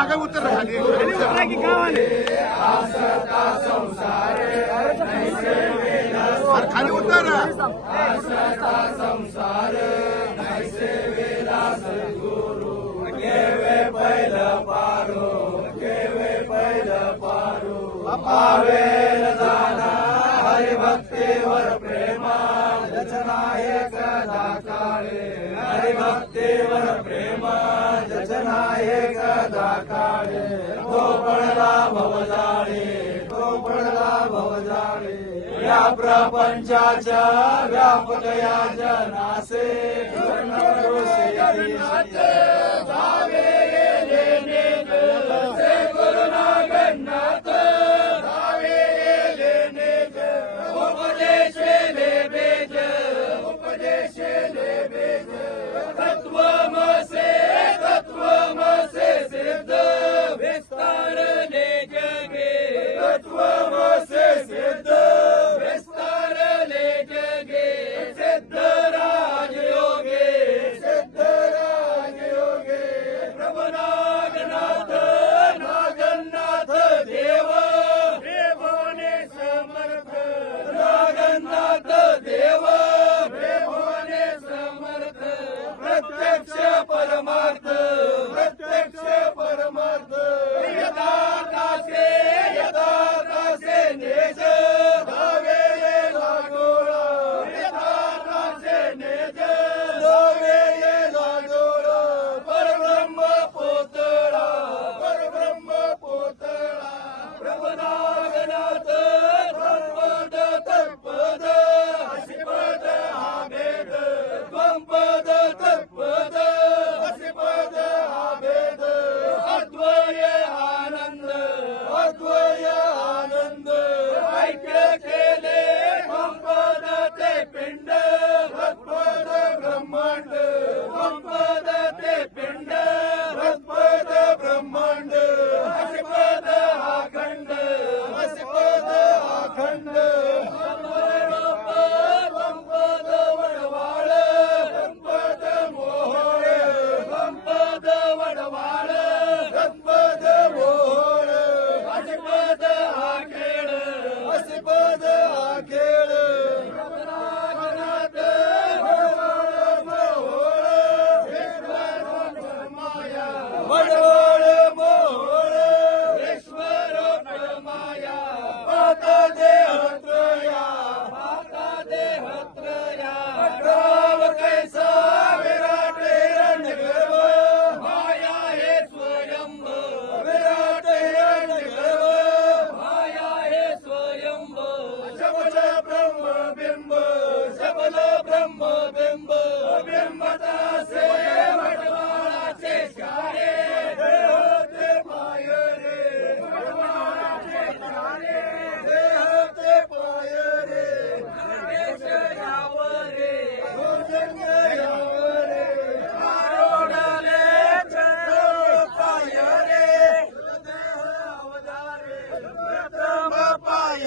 मागे उतर खाली खाली उतर संसार कैसे वेला सद्गुरु केवे पहिलं पारू केवे पहिलं पारू पावेल जाना हरिभक्तीवर प्रेमा जचनायक दाकाळे हरिभक्तीवर प्रेमा जचनायक दाकाळे तो पडला भवजाळे या प्रपंचाच्या व्यापक या जनासे भावे लेने से गुरुनागनाथ भावे लेने उपदेश ले बेज तत्वमसे सिद्ध विस्तार ले जगे तत्वमसे सिद्ध विस्तार ले जगे सिद्ध राजयोगे प्रभु नागनाथ देव भुवने समर्थ नागनाथ देव भुवने समर्थ प्रत्यक्ष परमार्थ यथाकाशे नेज धावे लागोळा यथाकाशे नेज धावे लागोळा परब्रह्म पोतळा प्रभु नागनाथ तत्पद हसिपद हा भेद त्वंपद तत्पद हसिपद हा भेद अद्वय आनंद ऐक्य केले त्वंपद ते पिंड त्वत्पद ब्रह्मांड त्वंपद ते पिंड त्वत्पद ब्रह्मांड हसिपद हा खंड